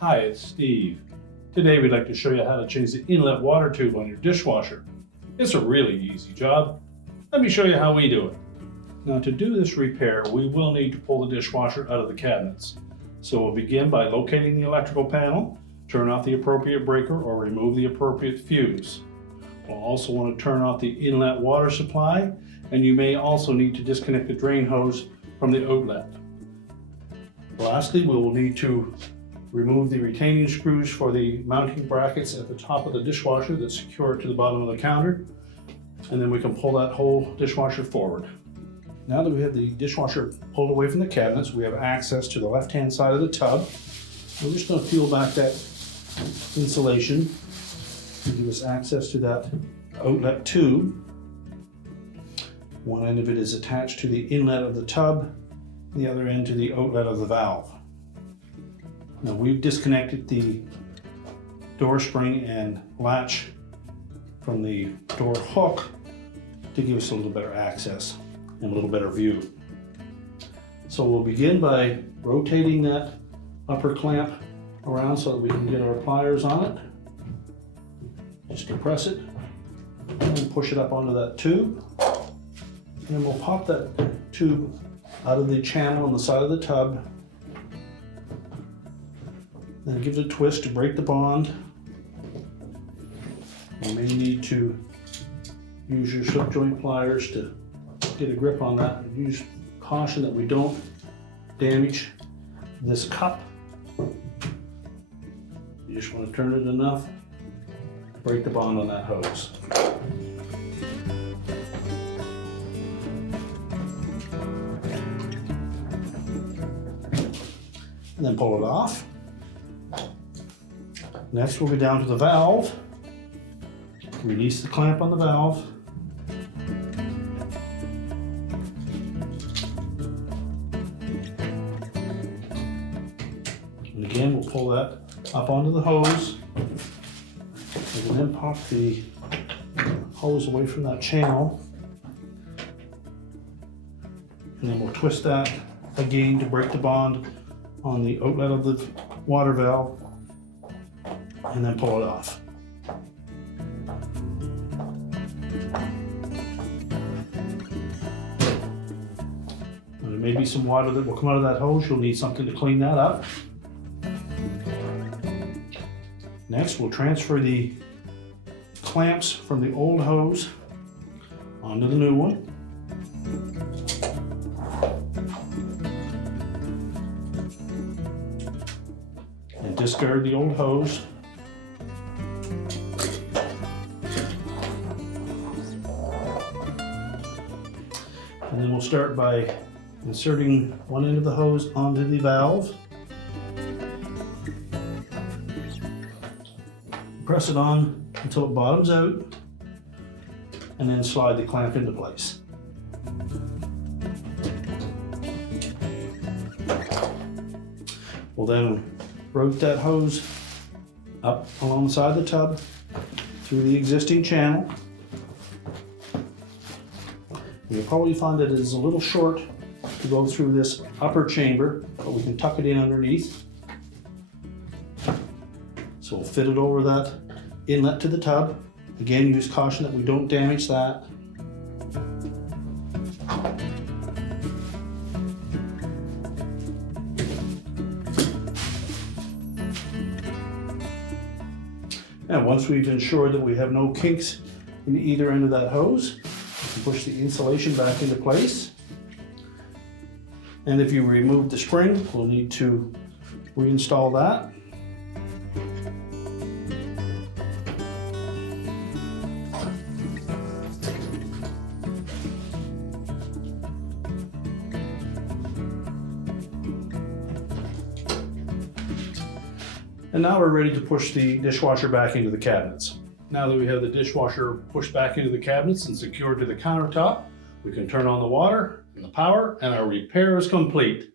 Hi, it's Steve. Today we'd like to show you how to change the inlet water tube on your dishwasher. It's a really easy job. Let me show you how we do it. Now to do this repair, we will need to pull the dishwasher out of the cabinets. So we'll begin by locating the electrical panel, turn off the appropriate breaker or remove the appropriate fuse. We'll also want to turn off the inlet water supply, and you may also need to disconnect the drain hose from the outlet. Lastly, we will need to remove the retaining screws for the mounting brackets at the top of the dishwasher that secure it to the bottom of the counter, and then we can pull that whole dishwasher forward. Now that we have the dishwasher pulled away from the cabinets, we have access to the left-hand side of the tub. We're just going to peel back that insulation to give us access to that outlet tube. One end of it is attached to the inlet of the tub, the other end to the outlet of the valve. Now we've disconnected the door spring and latch from the door hook to give us a little better access and a little better view. So we'll begin by rotating that upper clamp around so that we can get our pliers on it. Just depress it and push it up onto that tube. And then we'll pop that tube out of the channel on the side of the tub. Then give it a twist to break the bond. You may need to use your slip joint pliers to get a grip on that. And use caution that we don't damage this cup. You just want to turn it enough to break the bond on that hose. And then pull it off. Next we'll go down to the valve. Release the clamp on the valve. And again we'll pull that up onto the hose. And then pop the hose away from that channel. And then we'll twist that again to break the bond on the outlet of the water valve, and then pull it off. Now, there may be some water that will come out of that hose. You'll need something to clean that up. Next, we'll transfer the clamps from the old hose onto the new one. And discard the old hose. And then we'll start by inserting one end of the hose onto the valve. Press it on until it bottoms out, and then slide the clamp into place. We'll then rotate that hose up alongside the tub through the existing channel. You'll probably find that it is a little short to go through this upper chamber, but we can tuck it in underneath. So we'll fit it over that inlet to the tub. Again, use caution that we don't damage that. And once we've ensured that we have no kinks in either end of that hose, we can push the insulation back into place. And if you remove the spring, we'll need to reinstall that. And now we're ready to push the dishwasher back into the cabinets. Now that we have the dishwasher pushed back into the cabinets and secured to the countertop, we can turn on the water and the power, and our repair is complete.